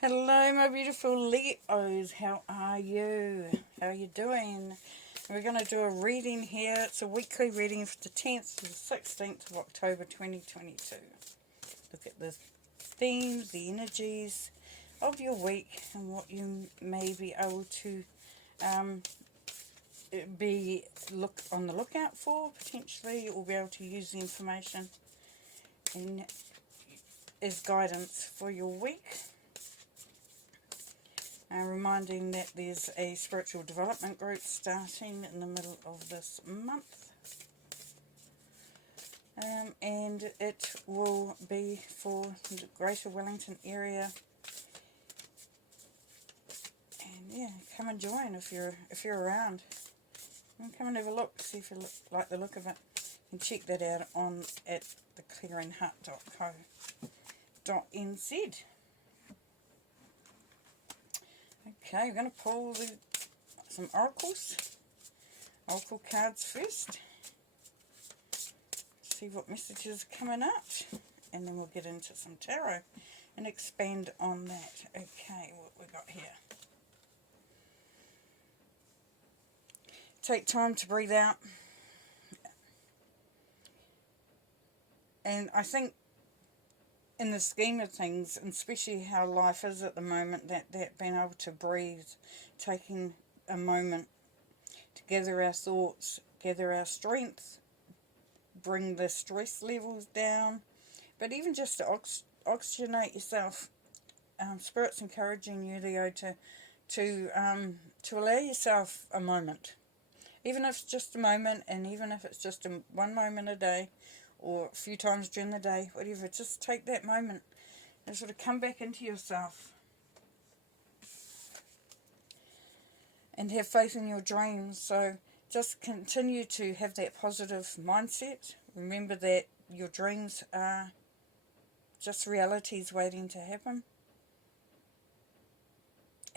Hello my beautiful Leos, how are you? How are you doing? We're going to do a reading here. It's a weekly reading for the 10th to the 16th of October 2022. Look at the themes, the energies of your week and what you may be able to look on the lookout for potentially, or be able to use the information in as guidance for your week. Reminding that there's a spiritual development group starting in the middle of this month, and it will be for the Greater Wellington area. And yeah, come and join if you're around. And come and have a look, see if you like the look of it, and check that out on at theclearinghut.co.nz. Okay, we're going to pull some oracle cards first. See what messages are coming out, and then we'll get into some tarot and expand on that. Okay, what we got here. Take time to breathe out. And I think in the scheme of things, and especially how life is at the moment, that being able to breathe, taking a moment to gather our thoughts, gather our strength, bring the stress levels down, but even just to oxygenate yourself. Spirit's encouraging you, Leo, to allow yourself a moment, even if it's just a moment, and even if it's just one moment a day, or a few times during the day, whatever. Just take that moment and sort of come back into yourself and have faith in your dreams. So just continue to have that positive mindset. Remember that your dreams are just realities waiting to happen.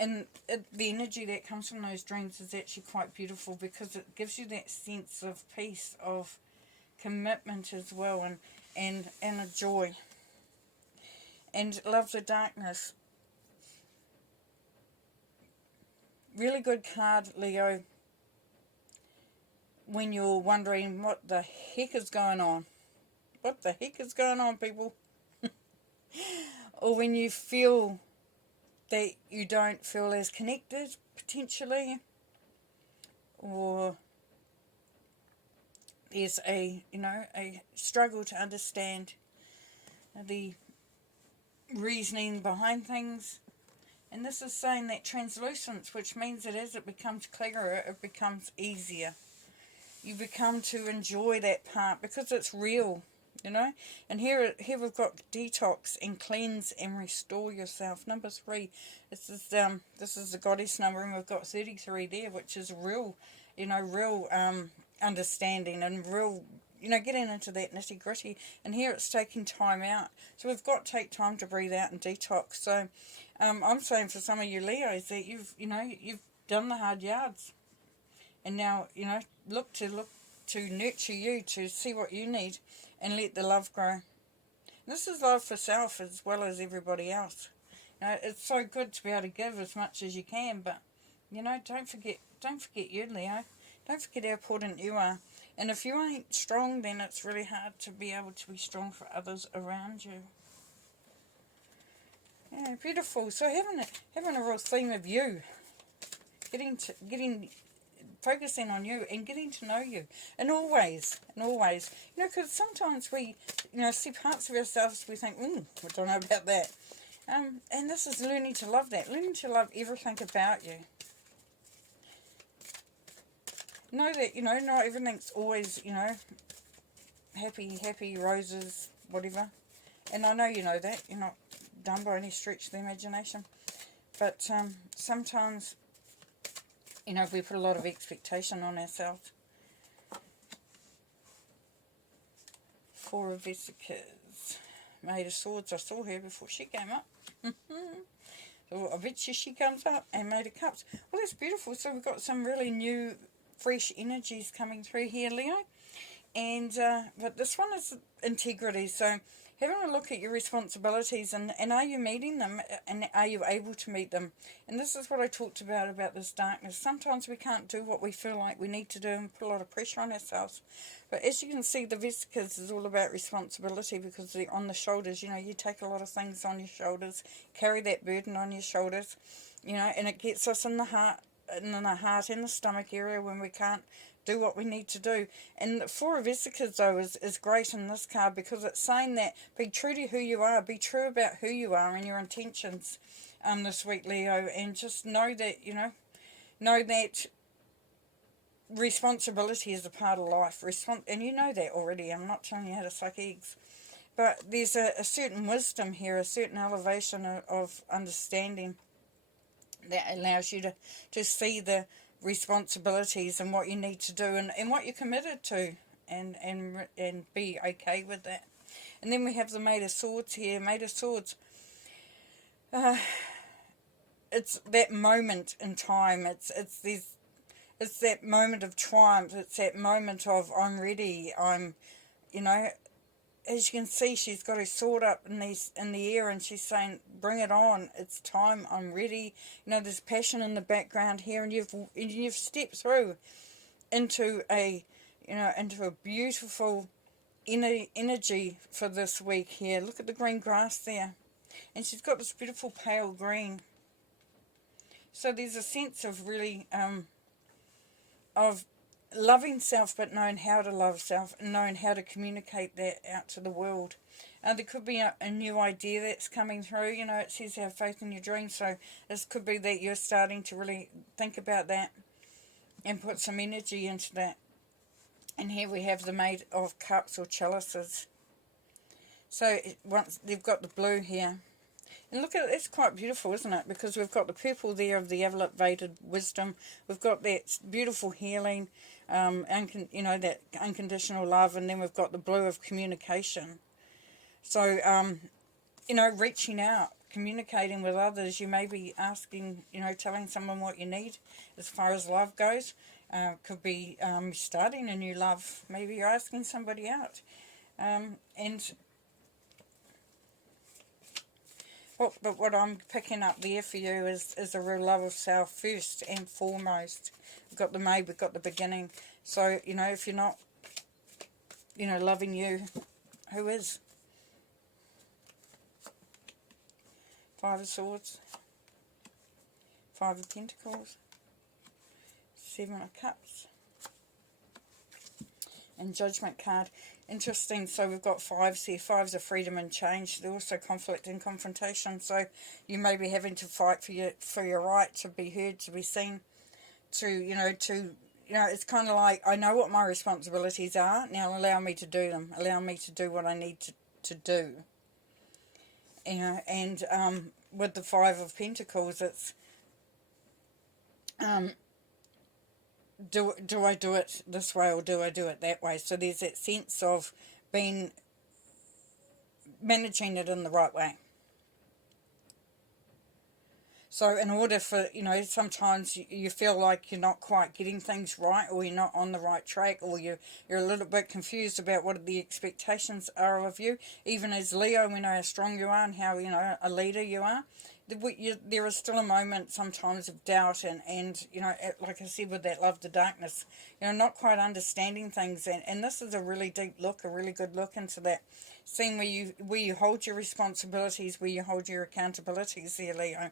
And the energy that comes from those dreams is actually quite beautiful, because it gives you that sense of peace, of commitment as well, and a joy, and love the darkness. Really good card, Leo, when you're wondering what the heck is going on. What the heck is going on, people? Or when you feel that you don't feel as connected, potentially, or there's a struggle to understand the reasoning behind things. And this is saying that translucence, which means that as it becomes clearer, it becomes easier. You become to enjoy that part because it's real, And here we've got detox and cleanse and restore yourself. Number 3, this is the goddess number, and we've got 33 there, which is real, real understanding and real, getting into that nitty gritty. And here it's taking time out. So we've got to take time to breathe out and detox. So I'm saying for some of you Leos that you've done the hard yards, and now look to nurture you, to see what you need, and let the love grow. This is love for self as well as everybody else. It's so good to be able to give as much as you can, but don't forget you, Leo. Don't forget how important you are. And if you ain't strong, then it's really hard to be able to be strong for others around you. Yeah, beautiful. So having a real theme of you, focusing on you and getting to know you, and always, because sometimes we, see parts of ourselves we think, I don't know about that. And this is learning to love that, learning to love everything about you. Know that, not everything's always, happy roses, whatever. And I know you know that. You're not done by any stretch of the imagination. But sometimes, we put a lot of expectation on ourselves. 4 of Vesicas. Maid of Swords, I saw her before she came up. So I bet she comes up. And Maid of Cups. Well, that's beautiful. So we've got some really new, fresh energies coming through here, Leo. And but this one is integrity. So having a look at your responsibilities, and are you meeting them, and are you able to meet them? And this is what I talked about this darkness. Sometimes we can't do what we feel like we need to do and put a lot of pressure on ourselves. But as you can see, the vesicas is all about responsibility, because they're on the shoulders. You know, you take a lot of things on your shoulders, carry that burden on your shoulders, you know, and it gets us in the heart, in the stomach area when we can't do what we need to do. And the Four of Vesicas, though, is great in this card, because it's saying that be true to who you are, be true about who you are and your intentions this week, Leo, and just know that, you know that responsibility is a part of life. And you know that already. I'm not telling you how to suck eggs. But there's a certain wisdom here, a certain elevation of understanding that allows you to see the responsibilities and what you need to do, and what you're committed to, and be okay with that. And then we have the Maid of Swords here. Maid of Swords, it's that moment in time. It's that moment of triumph. It's that moment of I'm ready. You know, as you can see, she's got her sword up in the air, and she's saying, bring it on, it's time, I'm ready. You know, there's passion in the background here, and you've stepped through into a beautiful energy for this week here. Look at the green grass there, and she's got this beautiful pale green. So there's a sense of really of loving self, but knowing how to love self, and knowing how to communicate that out to the world. There could be a new idea that's coming through. You know, it says have faith in your dreams, so this could be that you're starting to really think about that and put some energy into that. And here we have the Maid of Cups, or chalices. So once they've got the blue here, and look at it, it's quite beautiful, isn't it? Because we've got the purple there of the elevated wisdom. We've got that beautiful healing, that unconditional love, and then we've got the blue of communication. So, reaching out, communicating with others. You may be asking, telling someone what you need as far as love goes. Could be starting a new love. Maybe you're asking somebody out. But what I'm picking up there for you is a real love of self first and foremost. We've got the Maid, we've got the beginning. So, if you're not, loving you, who is? Five of Swords, Five of Pentacles, Seven of Cups, and Judgment card. Interesting. So we've got fives here. Fives are freedom and change. They're also conflict and confrontation. So you may be having to fight for your right to be heard, to be seen, it's kind of like, I know what my responsibilities are. Now allow me to do them. Allow me to do what I need to do. And with the Five of Pentacles, it's do I do it this way, or do I do it that way? So there's that sense of managing it in the right way. So in order for, sometimes you feel like you're not quite getting things right, or you're not on the right track, or you're a little bit confused about what the expectations are of you. Even as Leo, we know how strong you are and how, a leader you are. There is still a moment sometimes of doubt and like I said, with that love to darkness, not quite understanding things. And this is a really deep look, a really good look into that. Seeing where you hold your responsibilities, where you hold your accountabilities there, Leo.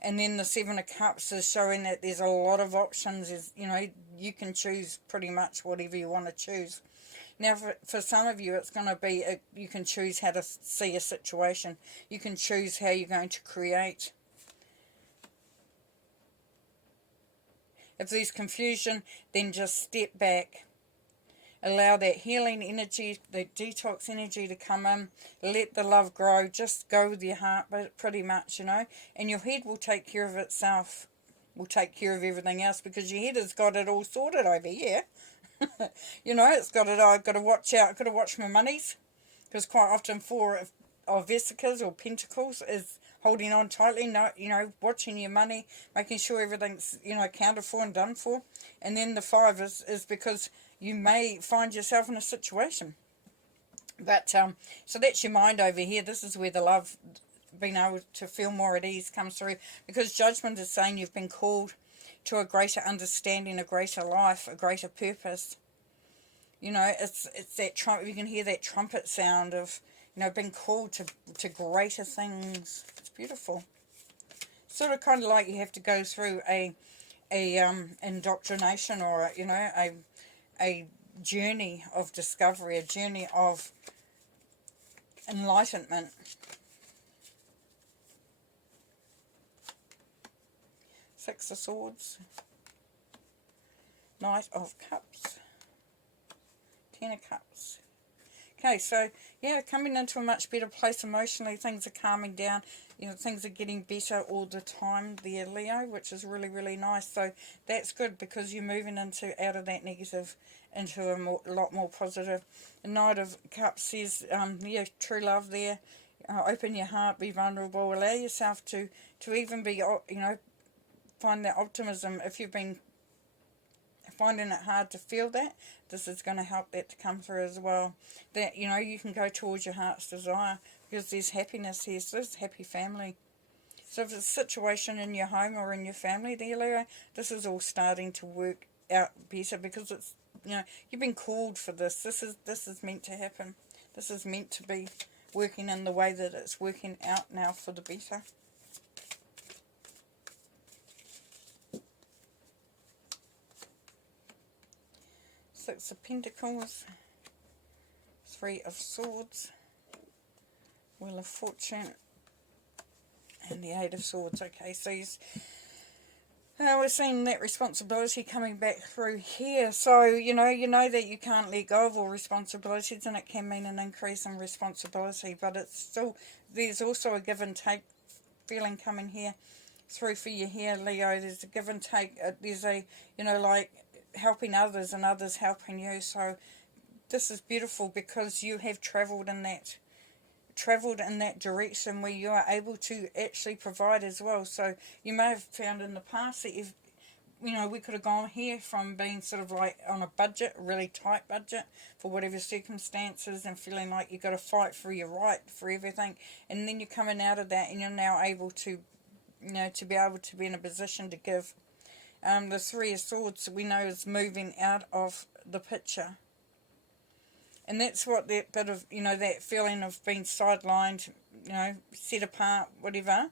And then the Seven of Cups is showing that there's a lot of options. You can choose pretty much whatever you want to choose. Now, for some of you, it's going to be, you can choose how to see a situation. You can choose how you're going to create. If there's confusion, then just step back. Allow that healing energy, the detox energy to come in. Let the love grow. Just go with your heart, but pretty much, And your head will take care of itself. Will take care of everything else, because your head has got it all sorted over here. It's got it. I've got to watch out. I've got to watch my monies, because quite often Four of Vesicas or Pentacles is holding on tightly. No, watching your money, making sure everything's accounted for and done for. And then the Five is because you may find yourself in a situation But, so that's your mind over here. This is where the love, being able to feel more at ease, comes through. Because Judgment is saying you've been called to a greater understanding, a greater life, a greater purpose. You know, it's that trumpet. You can hear that trumpet sound of, you know, being called to greater things. It's beautiful. Sort of kind of like you have to go through a indoctrination, or you know, a journey of discovery, a journey of enlightenment. Six of Swords, Knight of Cups, Ten of Cups. Okay, so yeah, coming into a much better place emotionally. Things are calming down. You know, things are getting better all the time there, Leo, which is really, really nice. So that's good, because you're moving out of that negative into a lot more positive. The Knight of Cups says, yeah, true love there. Open your heart, be vulnerable, allow yourself to even be, you know, find that optimism. If you've been finding it hard to feel that, this is going to help that to come through as well. That, you know, you can go towards your heart's desire, because there's happiness here. So there's happy family. So if it's a situation in your home or in your family there, Leo, this is all starting to work out better, because it's, you know, you've been called for this. This is meant to happen. This is meant to be working in the way that it's working out now for the better. Six of Pentacles, Three of Swords, Wheel of Fortune, and the Eight of Swords. Okay, so we're seeing that responsibility coming back through here. So, you know that you can't let go of all responsibilities, and it can mean an increase in responsibility, but it's still, there's also a give and take feeling coming here through for you here, Leo. There's a give and take. There's a, you know, like helping others and others helping you. So this is beautiful, because you have travelled in that direction where you are able to actually provide as well. So you may have found in the past that you've, you know, we could have gone here from being sort of like on a budget, a really tight budget for whatever circumstances, and feeling like you've got to fight for your right for everything, and then you're coming out of that and you're now able to, you know, to be able to be in a position to give. The Three of Swords, we know, is moving out of the picture. And that's what that bit of, you know, that feeling of being sidelined, you know, set apart, whatever,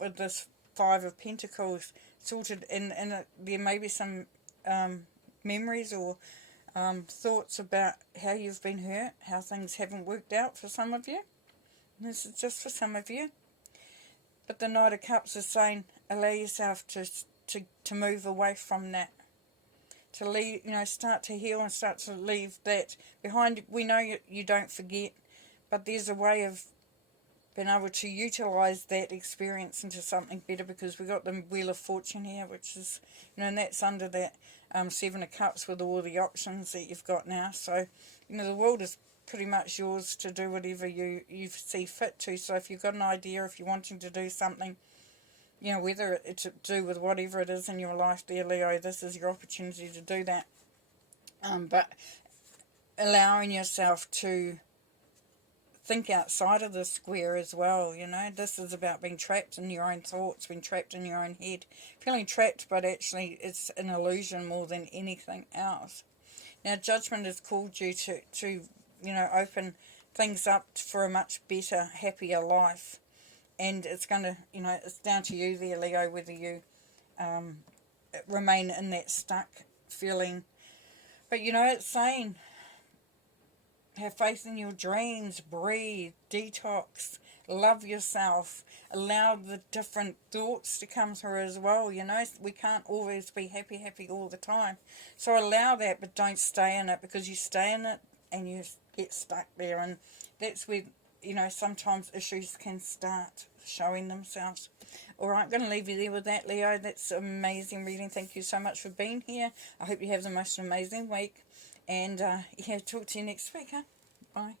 with this Five of Pentacles sorted, and there may be some memories or thoughts about how you've been hurt, how things haven't worked out for some of you. And this is just for some of you. But the Knight of Cups is saying, allow yourself to move away from that. To leave, you know, start to heal and start to leave that behind. We know you don't forget, but there's a way of being able to utilise that experience into something better, because we've got the Wheel of Fortune here, which is, you know, and that's under that Seven of Cups with all the options that you've got now. So, you know, the world is pretty much yours to do whatever you see fit to. So if you've got an idea, if you're wanting to do something, you know, whether it's to do with whatever it is in your life there, Leo, this is your opportunity to do that. But allowing yourself to think outside of the square as well, you know. This is about being trapped in your own thoughts, being trapped in your own head. Feeling trapped, but actually it's an illusion more than anything else. Now, Judgment has called you to you know, open things up for a much better, happier life. And it's going to, you know, it's down to you there, Leo, whether you remain in that stuck feeling. But, you know, it's saying, have faith in your dreams, breathe, detox, love yourself, allow the different thoughts to come through as well. You know, we can't always be happy all the time. So allow that, but don't stay in it, because you stay in it and you get stuck there. And that's where, you know, sometimes issues can start showing themselves. All right, I'm going to leave you there with that, Leo. That's amazing reading. Thank you so much for being here. I hope you have the most amazing week. And, yeah, talk to you next week, huh? Bye.